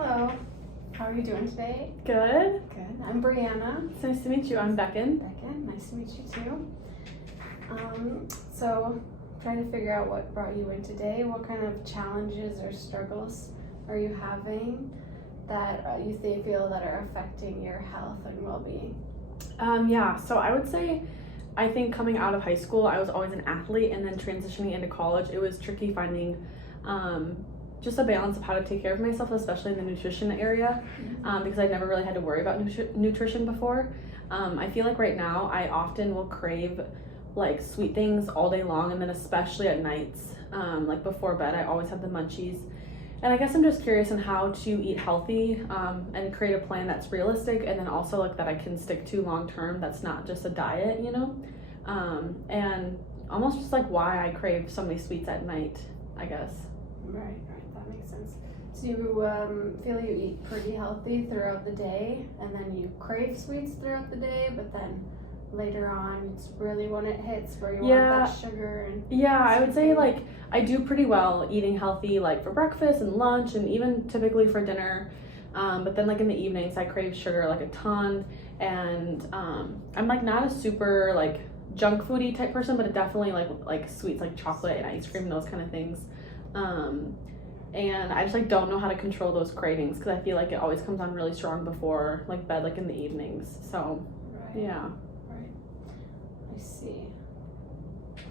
Hello. How are you doing today? Good. Good. I'm Brianna. It's nice to meet you. I'm Beckon. Beckon, nice to meet you too. So trying to figure out what brought you in today. What kind of challenges or struggles are you having that feel that are affecting your health and well-being? So I would say, I think coming out of high school, I was always an athlete, and then transitioning into college, it was tricky finding just a balance of how to take care of myself, especially in the nutrition area, because I never really had to worry about nutrition before. I feel like right now I often will crave like sweet things all day long, and then especially at nights, like before bed, I always have the munchies. And I guess I'm just curious on how to eat healthy, and create a plan that's realistic, and then also like that I can stick to long term, that's not just a diet, and almost just like why I crave so many sweets at night, I guess. Right, that makes sense. So you feel you eat pretty healthy throughout the day, and then you crave sweets throughout the day, but then later on it's really when it hits where you want that sugar and I would say like I do pretty well eating healthy, like for breakfast and lunch and even typically for dinner, but then like in the evenings I crave sugar like a ton, and I'm like not a super like junk foodie type person, but it definitely like sweets like chocolate and ice cream and those kind of things, and I just like don't know how to control those cravings because I feel like it always comes on really strong before like bed, like in the evenings. So yeah. I see.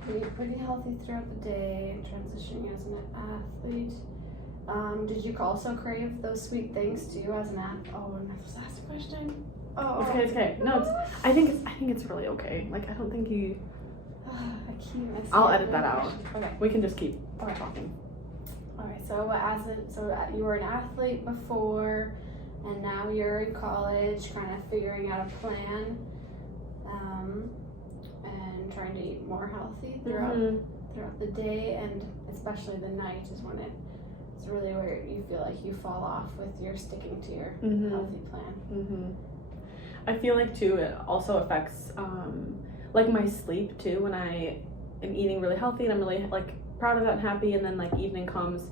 You eat pretty healthy throughout the day, transitioning as an athlete. Did you also crave those sweet things too as an athlete? Oh, and I was asked a question. Oh, it's okay. No, I think it's really okay. Like I don't think you. I'll edit that out. Okay. We can just keep talking. Alright, so you were an athlete before, and now you're in college, kind of figuring out a plan, and trying to eat more healthy throughout the day, and especially the night is when it's really where you feel like you fall off with your sticking to your healthy plan. I feel like too it also affects like my sleep too. When I am eating really healthy and I'm really like proud of that and happy, and then like evening comes,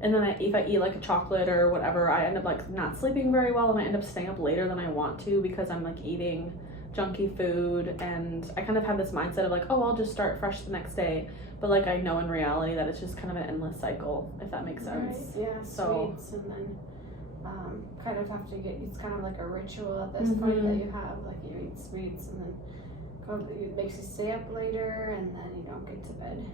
and then if I eat like a chocolate or whatever, I end up like not sleeping very well, and I end up staying up later than I want to because I'm like eating junky food, and I kind of have this mindset of like, oh, I'll just start fresh the next day, but like I know in reality that it's just kind of an endless cycle, if that makes sense. Right. Yeah, so sweets, and then kind of have to it's kind of like a ritual at this point that you have, like you eat sweets and then it makes you stay up later, and then you don't get to bed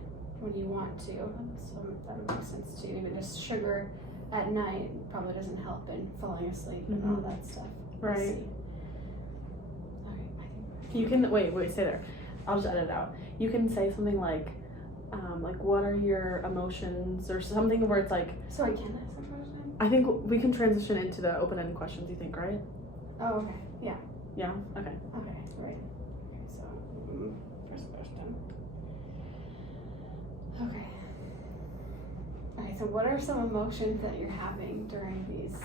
when you want to, so that makes sense too. Even just sugar at night probably doesn't help in falling asleep and all that stuff. Right. Okay, you can wait, stay there. I'll just edit it out. You can say something like what are your emotions, or something where it's like. Sorry, can I ask a question? I think we can transition into the open-ended questions. You think, right? Oh, okay. Yeah. Yeah. Okay. Okay. Right. Okay. So first question. Okay. Okay, so what are some emotions that you're having during these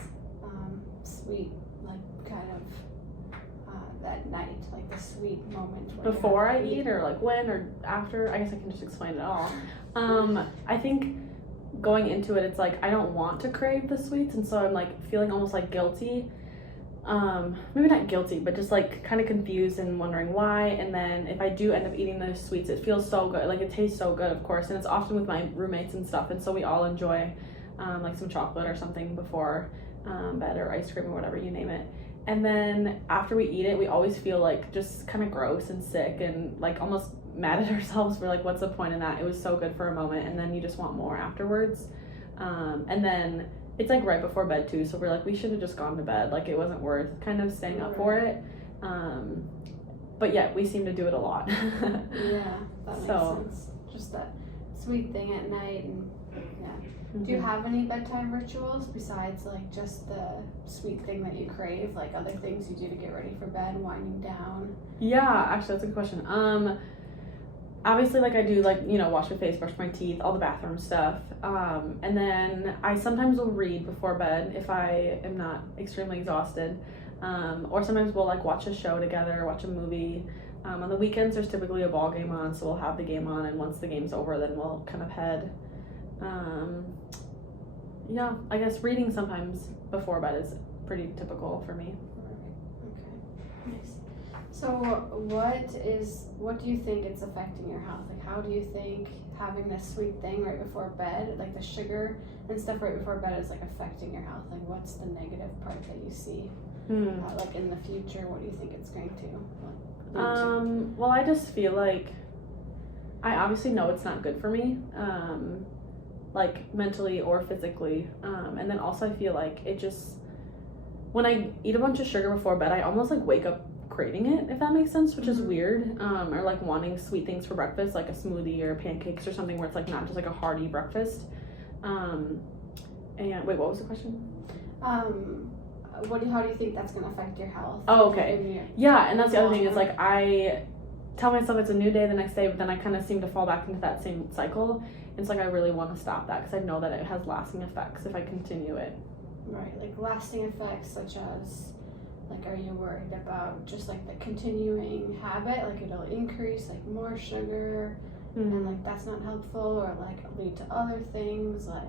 sweet, like kind of that night, like the sweet moment? Before I eat, or like when, or after? I guess I can just explain it all. I think going into it, it's like I don't want to crave the sweets, and so I'm like feeling almost like guilty. Maybe not guilty, but just like kind of confused and wondering why. And then if I do end up eating those sweets, it feels so good, like it tastes so good, of course, and it's often with my roommates and stuff, and so we all enjoy like some chocolate or something before bed, or ice cream or whatever, you name it. And then after we eat it, we always feel like just kind of gross and sick and like almost mad at ourselves. We're like, what's the point in that? It was so good for a moment, and then you just want more afterwards. And then it's like right before bed too, so we're like, we should have just gone to bed, like it wasn't worth kind of staying up for it. But yeah, we seem to do it a lot. Yeah, that makes sense. Just that sweet thing at night, and do you have any bedtime rituals besides like just the sweet thing that you crave, like other things you do to get ready for bed, winding down? Yeah, actually that's a good question. Obviously, like I do, like, wash my face, brush my teeth, all the bathroom stuff. And then I sometimes will read before bed if I am not extremely exhausted. Or sometimes we'll like watch a show together, watch a movie. On the weekends, there's typically a ball game on, so we'll have the game on, and once the game's over, then we'll kind of head. yeah, I guess reading sometimes before bed is pretty typical for me. Okay, nice. So what do you think it's affecting your health? Like, how do you think having this sweet thing right before bed, like the sugar and stuff right before bed, is like affecting your health? Like, what's the negative part that you see? Like in the future, what do you think it's going to lead to? Well, I just feel like I obviously know it's not good for me, like mentally or physically. And then also I feel like it just, when I eat a bunch of sugar before bed, I almost like wake up craving it, if that makes sense, which is weird. Or like wanting sweet things for breakfast, like a smoothie or pancakes or something where it's like not just like a hearty breakfast. And wait, what was the question? How do you think that's going to affect your health? Oh, okay. Yeah, and that's the other thing is like I tell myself it's a new day the next day, but then I kind of seem to fall back into that same cycle. It's like I really want to stop that because I know that it has lasting effects if I continue it. Right, like lasting effects such as, like, are you worried about just like the continuing habit, like it'll increase like more sugar and like that's not helpful, or like lead to other things like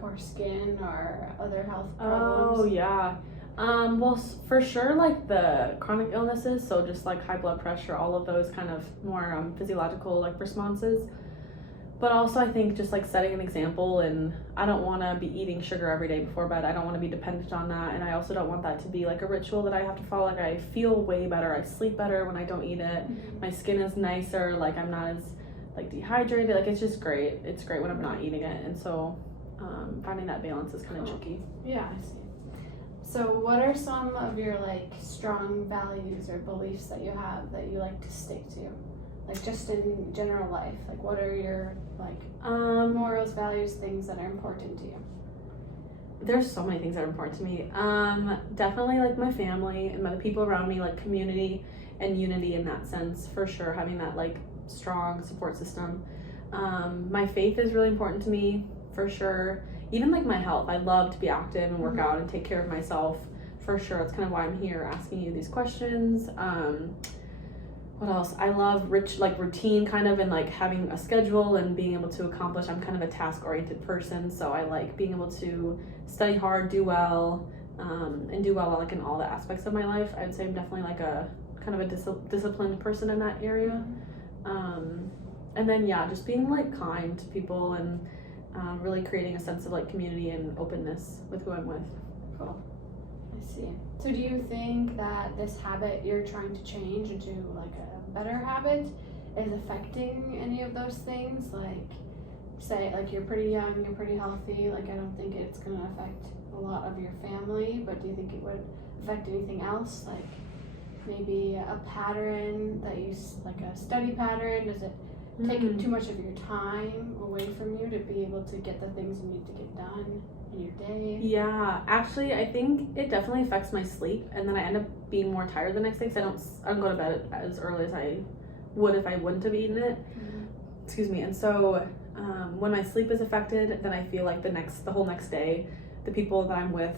poor skin or other health problems? Oh yeah. Well, for sure, like the chronic illnesses, so just like high blood pressure, all of those kind of more physiological like responses. But also I think just like setting an example, and I don't want to be eating sugar every day before bed. I don't want to be dependent on that, and I also don't want that to be like a ritual that I have to follow. Like I feel way better, I sleep better when I don't eat it. My skin is nicer, like I'm not as like dehydrated, like it's just great. It's great when I'm not eating it, and so finding that balance is kind of tricky. Yeah, I see. So what are some of your like strong values or beliefs that you have that you like to stick to? Like just in general life, like what are your like morals, values, things that are important to you? There's so many things that are important to me. Definitely like my family and the people around me, like community and unity in that sense, for sure, having that like strong support system. My faith is really important to me, for sure. Even like my health, I love to be active and work out and take care of myself, for sure. That's kind of why I'm here asking you these questions. What else? I love routine kind of, and like having a schedule and being able to accomplish. I'm kind of a task-oriented person, so I like being able to study hard, do well, and do well like in all the aspects of my life. I would say I'm definitely like a kind of a disciplined person in that area. And then yeah, just being like kind to people and really creating a sense of like community and openness with who I'm with. Cool. I see. So do you think that this habit you're trying to change into like a better habit is affecting any of those things? Like, say, like you're pretty young, you're pretty healthy, like I don't think it's going to affect a lot of your family, but do you think it would affect anything else? Like maybe a pattern that you, like a study pattern, does it take too much of your time away from you to be able to get the things you need to get done in your day? Yeah, actually, I think it definitely affects my sleep, and then I end up being more tired the next day because I don't go to bed as early as I would if I wouldn't have eaten it. Excuse me. And so when my sleep is affected, then I feel like the whole next day, the people that I'm with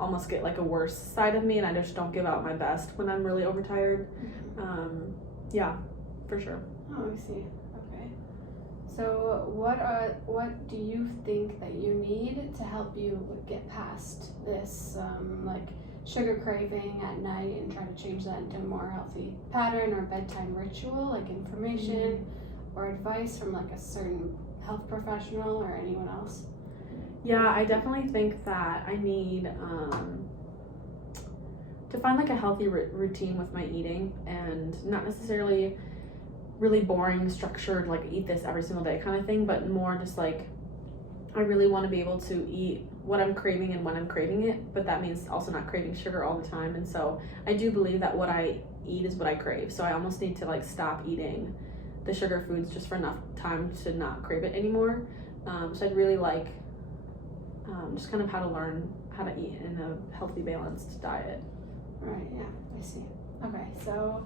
almost get like a worse side of me, and I just don't give out my best when I'm really overtired. Yeah, for sure. Oh, I see. Okay. So what do you think that you need to help you get past this like sugar craving at night and try to change that into a more healthy pattern or bedtime ritual, like information or advice from like a certain health professional or anyone else? Yeah, I definitely think that I need to find like a healthy routine with my eating, and not necessarily really boring, structured, like eat this every single day kind of thing, but more just like I really want to be able to eat what I'm craving and when I'm craving it, but that means also not craving sugar all the time. And so I do believe that what I eat is what I crave, so I almost need to like stop eating the sugar foods just for enough time to not crave it anymore. So I'd really like just kind of how to learn how to eat in a healthy, balanced diet. Right, yeah, I see. Okay, so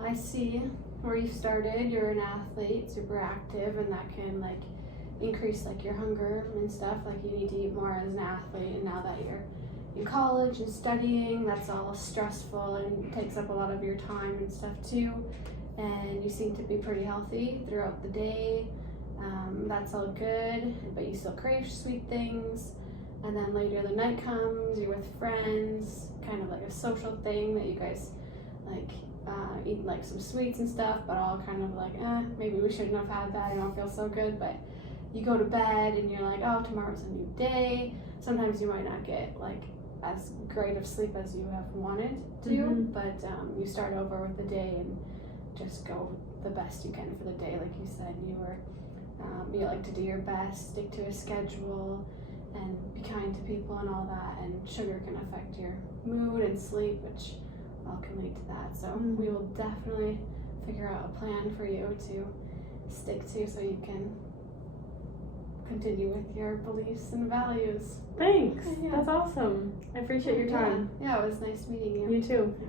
I see where you started. You're an athlete, super active, and that can like increase like your hunger and stuff. Like you need to eat more as an athlete, and now that you're in college and studying, that's all stressful and takes up a lot of your time and stuff too. And you seem to be pretty healthy throughout the day. That's all good, but you still crave sweet things. And then later the night comes, you're with friends, kind of like a social thing that you guys like eat like some sweets and stuff, but all kind of like, maybe we shouldn't have had that, I don't feel so good. But you go to bed and you're like, oh, tomorrow's a new day. Sometimes you might not get like as great of sleep as you have wanted to, but you start over with the day and just go the best you can for the day. Like you said, you like to do your best, stick to a schedule, and be kind to people and all that. And sugar can affect your mood and sleep, which all can lead to that. So we will definitely figure out a plan for you to stick to so you can continue with your beliefs and values. Thanks. Yeah. That's awesome. I appreciate your time. Yeah, it was nice meeting you. You too. Yeah.